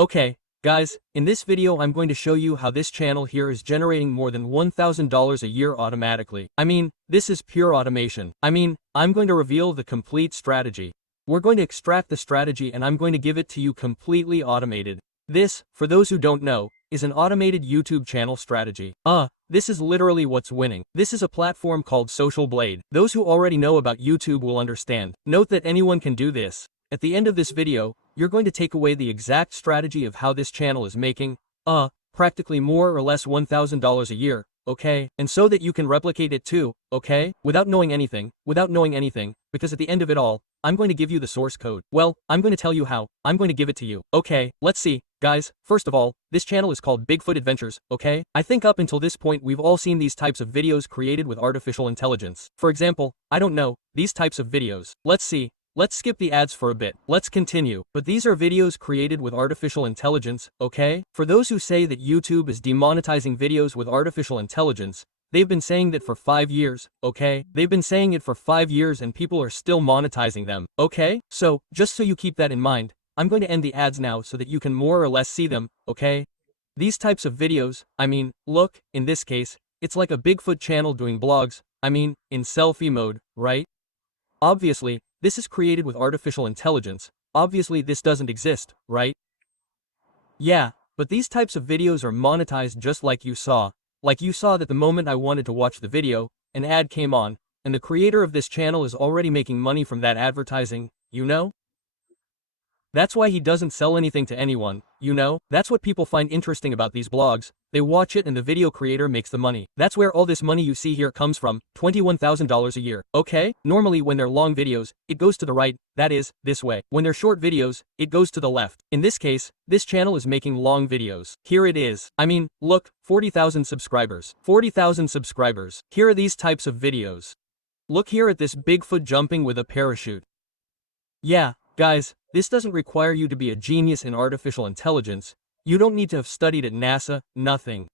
Okay, guys, in this video I'm going to show you how this channel here is generating more than $1,000 a year automatically. This is pure automation. I'm going to reveal the complete strategy. We're going to extract the strategy and I'm going to give it to you completely automated. This, for those who don't know, is an automated YouTube channel strategy. This is literally what's winning. This is a platform called Social Blade. Those who already know about YouTube will understand. Note that anyone can do this. At the end of this video, you're going to take away the exact strategy of how this channel is making, practically more or less $1,000 a year, okay? And so that you can replicate it too, okay? Without knowing anything, because at the end of it all, I'm going to give you the source code. Well, I'm going to tell you how. I'm going to give it to you. Okay, let's see. Guys, first of all, this channel is called Bigfoot Adventures, okay? I think up until this point we've all seen these types of videos created with artificial intelligence. For example, I don't know, these types of videos. Let's see. Let's skip the ads for a bit. Let's continue. But these are videos created with artificial intelligence, okay? For those who say that YouTube is demonetizing videos with artificial intelligence, they've been saying that for 5 years, okay? They've been saying it for 5 years and people are still monetizing them, okay? So, just so you keep that in mind, I'm going to end the ads now so that you can more or less see them, okay? These types of videos, look, in this case, it's like a Bigfoot channel doing blogs, in selfie mode, right? Obviously, this is created with artificial intelligence. Obviously this doesn't exist, right? Yeah, but these types of videos are monetized just like you saw. Like you saw that the moment I wanted to watch the video, an ad came on, and the creator of this channel is already making money from that advertising, you know? That's why he doesn't sell anything to anyone, you know? That's what people find interesting about these blogs. They watch it and the video creator makes the money. That's where all this money you see here comes from, $21,000 a year, okay? Normally when they're long videos, it goes to the right, that is, this way. When they're short videos, it goes to the left. In this case, this channel is making long videos. Here it is. Look, 40,000 subscribers. 40,000 subscribers. Here are these types of videos. Look here at this Bigfoot jumping with a parachute. Yeah, guys, this doesn't require you to be a genius in artificial intelligence. You don't need to have studied at NASA, nothing.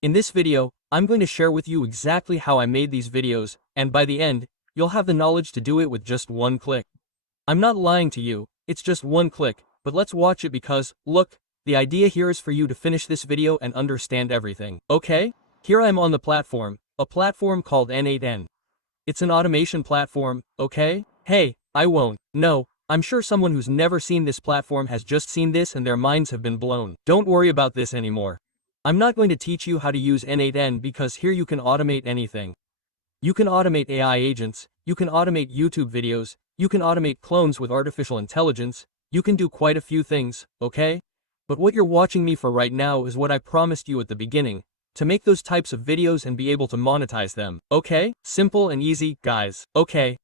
In this video, I'm going to share with you exactly how I made these videos, and by the end, you'll have the knowledge to do it with just one click. I'm not lying to you, it's just one click, but let's watch it because, look, the idea here is for you to finish this video and understand everything, okay? Here I am on the platform, a platform called N8N. It's an automation platform, okay? Hey, I won't. No, I'm sure someone who's never seen this platform has just seen this and their minds have been blown. Don't worry about this anymore. I'm not going to teach you how to use N8N because here you can automate anything. You can automate AI agents, you can automate YouTube videos, you can automate clones with artificial intelligence, you can do quite a few things, okay? But what you're watching me for right now is what I promised you at the beginning, to make those types of videos and be able to monetize them, okay? Simple and easy, guys. Okay,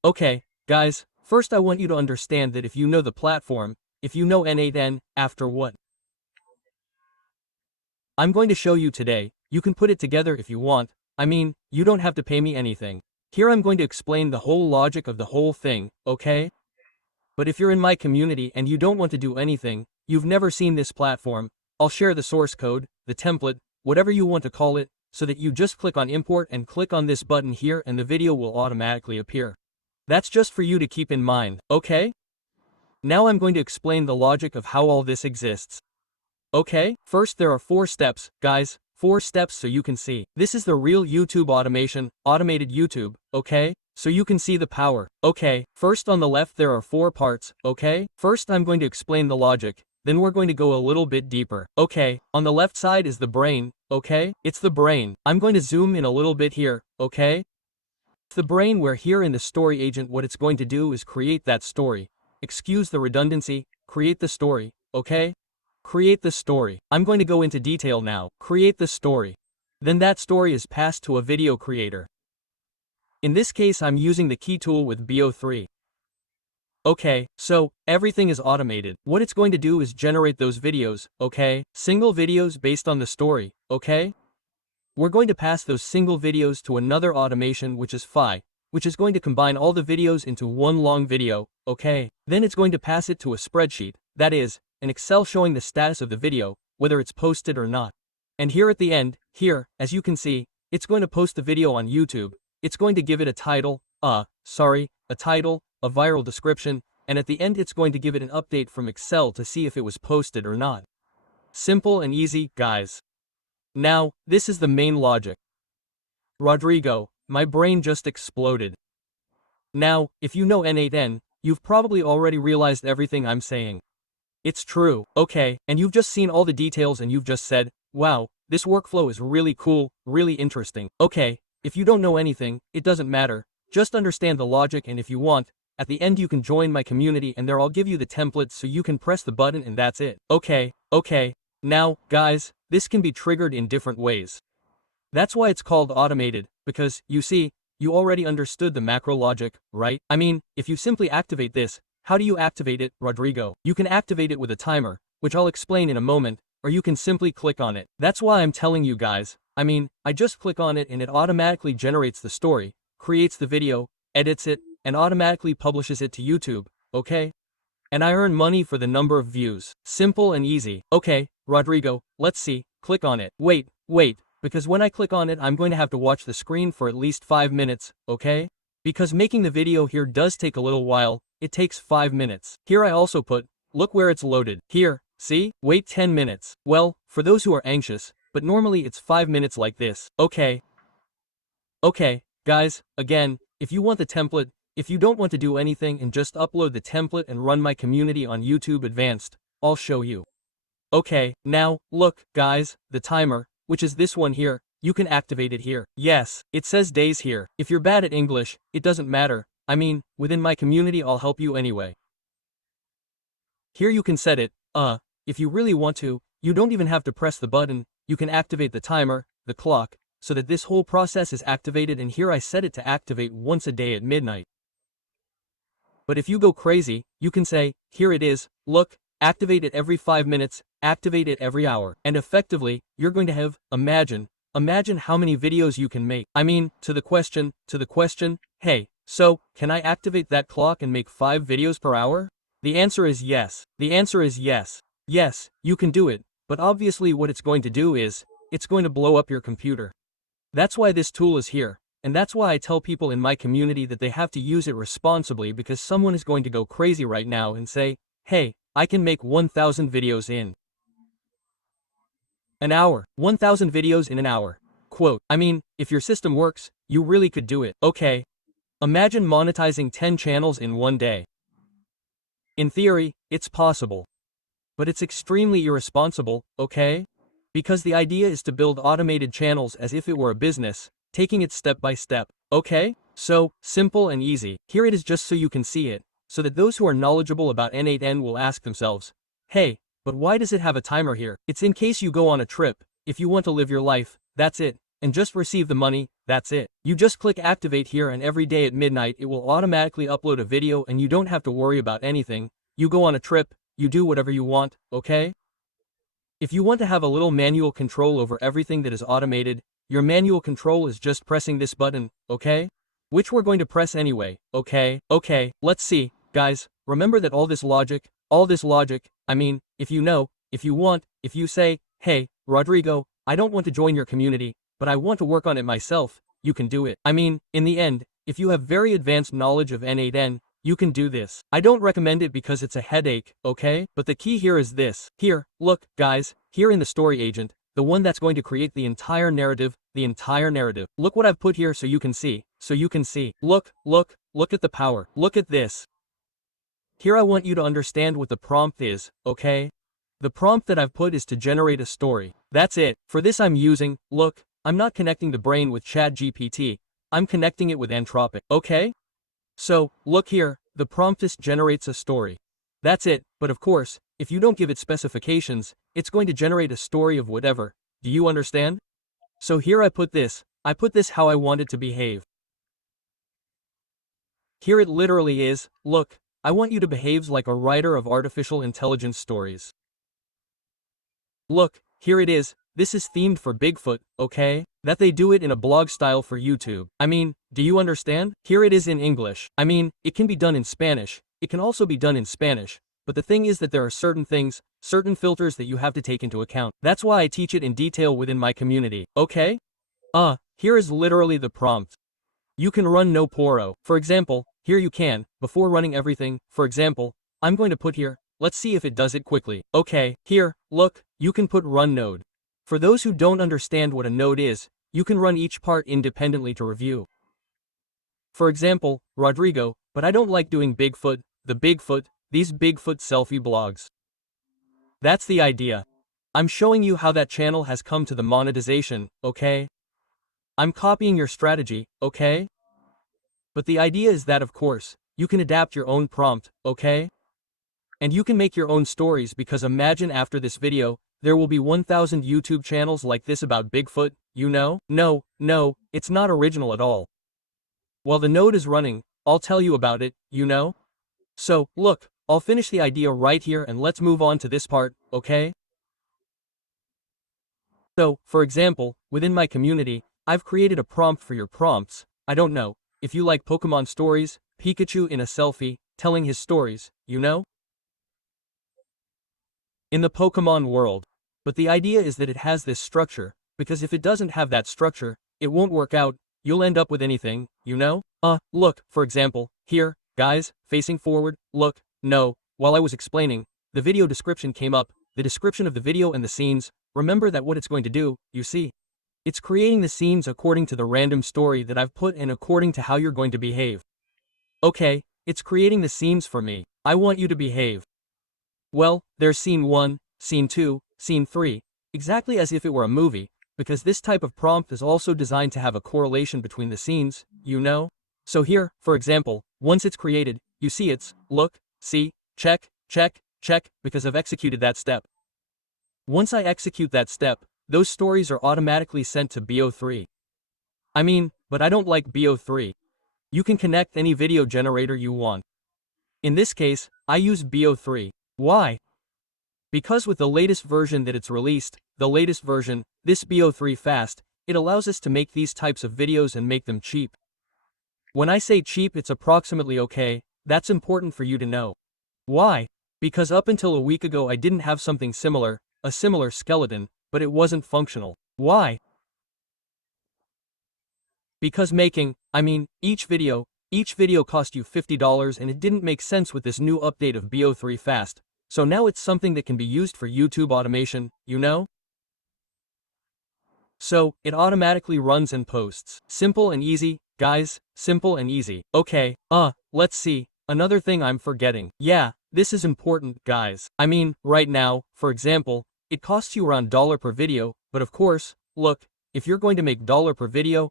guys. First I want you to understand that if you know the platform, if you know N8N, after what I'm going to show you today, you can put it together if you want. You don't have to pay me anything. Here I'm going to explain the whole logic of the whole thing, okay? But if you're in my community and you don't want to do anything, you've never seen this platform, I'll share the source code, the template, whatever you want to call it, so that you just click on import and click on this button here and the video will automatically appear. That's just for you to keep in mind, okay? Now I'm going to explain the logic of how all this exists. Okay, first there are 4 steps, guys, 4 steps so you can see. This is the real YouTube automation, automated YouTube, okay? So you can see the power. Okay, first on the left there are 4 parts, okay? First I'm going to explain the logic, then we're going to go a little bit deeper. Okay, on the left side is the brain, okay? It's the brain. I'm going to zoom in a little bit here, okay? The brain where here in the story agent what it's going to do is create that story. Excuse the redundancy, create the story, okay? Create the story. I'm going to go into detail now. Create the story. Then that story is passed to a video creator. In this case I'm using the key tool with BO3. Okay, so, everything is automated. What it's going to do is generate those videos, okay? Single videos based on the story, okay? We're going to pass those single videos to another automation which is Phi, which is going to combine all the videos into one long video, okay? Then it's going to pass it to a spreadsheet, that is, an Excel showing the status of the video, whether it's posted or not. And here at the end, here, as you can see, it's going to post the video on YouTube, it's going to give it a title, a title, a viral description, and at the end it's going to give it an update from Excel to see if it was posted or not. Simple and easy, guys. Now, this is the main logic. Rodrigo, my brain just exploded. Now, if you know N8N, you've probably already realized everything I'm saying. It's true, okay, and you've just seen all the details and you've just said, wow, this workflow is really cool, really interesting. Okay, if you don't know anything, it doesn't matter, just understand the logic, and if you want, at the end you can join my community and there I'll give you the templates so you can press the button and that's it. Okay. Now, guys, this can be triggered in different ways. That's why it's called automated, because, you see, you already understood the macro logic, right? I mean, if you simply activate this, how do you activate it, Rodrigo? You can activate it with a timer, which I'll explain in a moment, or you can simply click on it. That's why I'm telling you guys. I mean, I just click on it and it automatically generates the story, creates the video, edits it, and automatically publishes it to YouTube, okay? And I earn money for the number of views. Simple and easy. Okay, Rodrigo, let's see, click on it. Wait, because when I click on it I'm going to have to watch the screen for at least 5 minutes, okay? Because making the video here does take a little while, it takes 5 minutes. Here I also put, look where it's loaded. Here, see? Wait 10 minutes. Well, for those who are anxious, but normally it's 5 minutes like this. Okay, guys, again, if you want the template, if you don't want to do anything and just upload the template and run my community on YouTube Advanced, I'll show you. Okay, now, look, guys, the timer, which is this one here, you can activate it here. Yes, it says days here. If you're bad at English, it doesn't matter. I mean, within my community I'll help you anyway. Here you can set it, if you really want to, you don't even have to press the button, you can activate the timer, the clock, so that this whole process is activated, and here I set it to activate once a day at midnight. But if you go crazy, you can say, here it is, look, activate it every 5 minutes, activate it every hour, and effectively, you're going to have, imagine how many videos you can make. I mean, to the question, hey, so, can I activate that clock and make 5 videos per hour? The answer is yes. Yes, you can do it, but obviously what it's going to do is, it's going to blow up your computer. That's why this tool is here, and that's why I tell people in my community that they have to use it responsibly, because someone is going to go crazy right now and say, hey, I can make 1,000 videos in an hour. 1,000 videos in an hour. Quote, I mean, if your system works, you really could do it. Okay. Imagine monetizing 10 channels in one day. In theory, it's possible. But it's extremely irresponsible, okay? Because the idea is to build automated channels as if it were a business, taking it step by step, okay? So, simple and easy. Here it is just so you can see it, so that those who are knowledgeable about N8N will ask themselves, hey, but why does it have a timer here? It's in case you go on a trip, if you want to live your life, that's it, and just receive the money, that's it. You just click activate here and every day at midnight it will automatically upload a video and you don't have to worry about anything. You go on a trip, you do whatever you want, okay? If you want to have a little manual control over everything that is automated, your manual control is just pressing this button, okay? Which we're going to press anyway, okay? Let's see, guys, remember that all this logic, I mean, if you know, if you want, if you say, hey, Rodrigo, I don't want to join your community, but I want to work on it myself, you can do it. I mean, in the end, if you have very advanced knowledge of N8N, you can do this. I don't recommend it because it's a headache, okay? But the key here is this. Here, look, guys, here in the story agent, the one that's going to create the entire narrative. Look what I've put here so you can see. Look at the power. Look at this. Here I want you to understand what the prompt is, okay? The prompt that I've put is to generate a story. That's it. For this I'm using, look, I'm not connecting the brain with ChatGPT, I'm connecting it with Anthropic, okay? So, look here, the prompt is generates a story. That's it, but of course, if you don't give it specifications, it's going to generate a story of whatever. Do you understand? So here I put this how I want it to behave. Here it literally is, look, I want you to behave like a writer of artificial intelligence stories. Look, here it is, this is themed for Bigfoot, okay? That they do it in a blog style for YouTube. I mean, do you understand? Here it is in English. I mean, it can be done in Spanish, it can also be done in Spanish, but the thing is that there are certain things, certain filters that you have to take into account. That's why I teach it in detail within my community, okay? Here is literally the prompt. You can run no poro. For example, here you can, before running everything, for example, I'm going to put here, let's see if it does it quickly. Okay, here, look, you can put run node. For those who don't understand what a node is, you can run each part independently to review. For example, Rodrigo, but I don't like doing Bigfoot, these Bigfoot selfie blogs. That's the idea. I'm showing you how that channel has come to the monetization, okay? I'm copying your strategy, okay? But the idea is that of course, you can adapt your own prompt, okay? And you can make your own stories because imagine after this video, there will be 1,000 YouTube channels like this about Bigfoot, you know? No, it's not original at all. While the node is running, I'll tell you about it, you know? So, look, I'll finish the idea right here and let's move on to this part, okay? So, for example, within my community, I've created a prompt for your prompts. I don't know, if you like Pokemon stories, Pikachu in a selfie, telling his stories, you know? In the Pokemon world. But the idea is that it has this structure, because if it doesn't have that structure, it won't work out, you'll end up with anything, you know? Look, for example, here, guys, facing forward, look, no, while I was explaining, the video description came up, the description of the video and the scenes, remember that what it's going to do, you see? It's creating the scenes according to the random story that I've put and according to how you're going to behave. Okay, it's creating the scenes for me, I want you to behave. Well, there's scene 1, scene 2, scene 3, exactly as if it were a movie, because this type of prompt is also designed to have a correlation between the scenes, you know? So here, for example, once it's created, you see it's, look, see, check, because I've executed that step. Once I execute that step, those stories are automatically sent to BO3. I mean, but I don't like BO3. You can connect any video generator you want. In this case, I use BO3. Why? Because with the latest version that it's released, this BO3 Fast, it allows us to make these types of videos and make them cheap. When I say cheap, it's approximately okay, that's important for you to know. Why? Because up until a week ago I didn't have something similar, a similar skeleton, but it wasn't functional. Why? Because each video cost you $50 and it didn't make sense with this new update of BO3 Fast. So now it's something that can be used for YouTube automation, you know? So, it automatically runs and posts. Simple and easy, guys, simple and easy. Okay, let's see, another thing I'm forgetting. Yeah, this is important, guys. I mean, right now, for example, it costs you around $1 per video, but of course, look, if you're going to make $1 per video,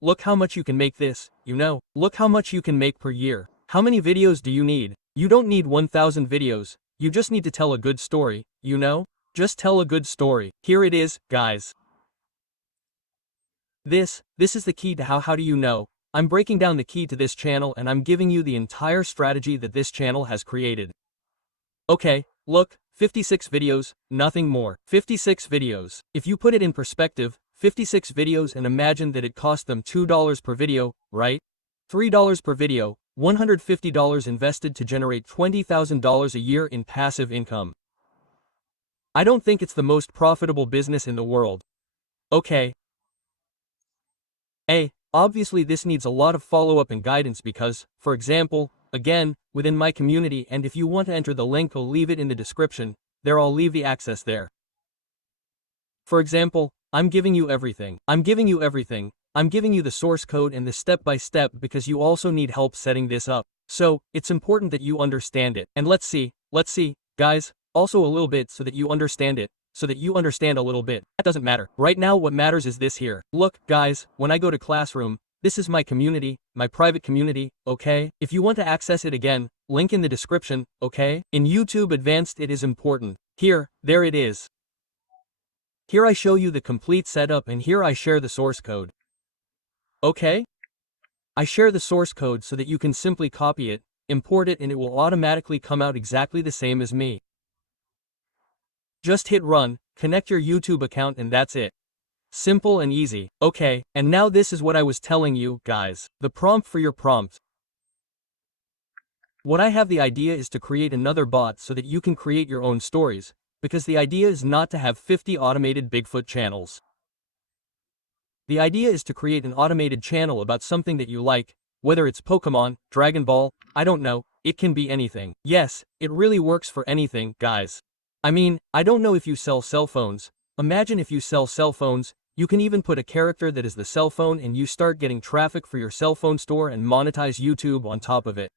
look how much you can make this, you know? Look how much you can make per year. How many videos do you need? You don't need 1,000 videos. You just need to tell a good story, you know? Just tell a good story. Here it is, guys. This is the key to how do you know? I'm breaking down the key to this channel and I'm giving you the entire strategy that this channel has created. Okay, look, 56 videos, nothing more. 56 videos. If you put it in perspective, 56 videos and imagine that it cost them $2 per video, right? $3 per video, $150 invested to generate $20,000 a year in passive income. I don't think it's the most profitable business in the world. Okay. Obviously this needs a lot of follow-up and guidance because, for example, again, within my community, and if you want to enter the link I'll leave it in the description, I'll leave the access there. For example, I'm giving you everything. I'm giving you the source code and the step-by-step because you also need help setting this up. So, it's important that you understand it. And let's see, guys, also a little bit so that you understand it. So that you understand a little bit. That doesn't matter. Right now what matters is this here. Look, guys, when I go to Classroom, this is my community, my private community, okay? If you want to access it again, link in the description, okay? In YouTube Advanced it is important. There it is. Here I show you the complete setup and here I share the source code. Okay? I share the source code so that you can simply copy it, import it and it will automatically come out exactly the same as me. Just hit run, connect your YouTube account and that's it. Simple and easy. Okay, and now this is what I was telling you, guys. The prompt for your prompt. What I have the idea is to create another bot so that you can create your own stories, because the idea is not to have 50 automated Bigfoot channels. The idea is to create an automated channel about something that you like, Whether it's Pokemon, Dragon Ball, I don't know, it can be anything. Yes, it really works for anything, guys. I mean, I don't know if you sell cell phones. Imagine if you sell cell phones, you can even put a character that is the cell phone and you start getting traffic for your cell phone store and monetize YouTube on top of it.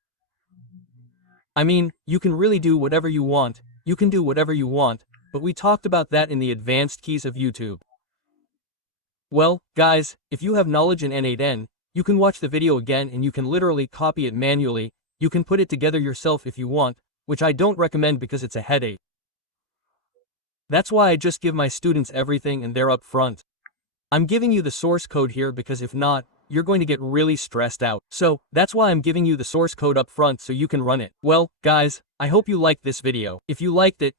I mean, you can really do whatever you want, you can do whatever you want, but we talked about that in the advanced keys of YouTube. Well, guys, if you have knowledge in N8N, you can watch the video again and you can literally copy it manually, you can put it together yourself if you want, which I don't recommend because it's a headache. That's why I just give my students everything and they're up front. I'm giving you the source code here because if not, you're going to get really stressed out. So, that's why I'm giving you the source code up front so you can run it. Well, guys, I hope you liked this video. If you liked it,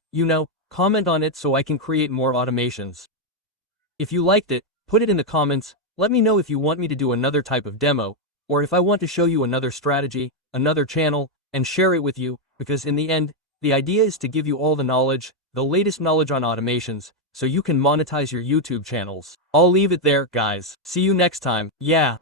comment on it so I can create more automations. If you liked it, put it in the comments, let me know if you want me to do another type of demo, or if I want to show you another strategy, another channel, and share it with you, because in the end, the idea is to give you all the knowledge, the latest knowledge on automations, so you can monetize your YouTube channels. I'll leave it there, guys. See you next time. Yeah.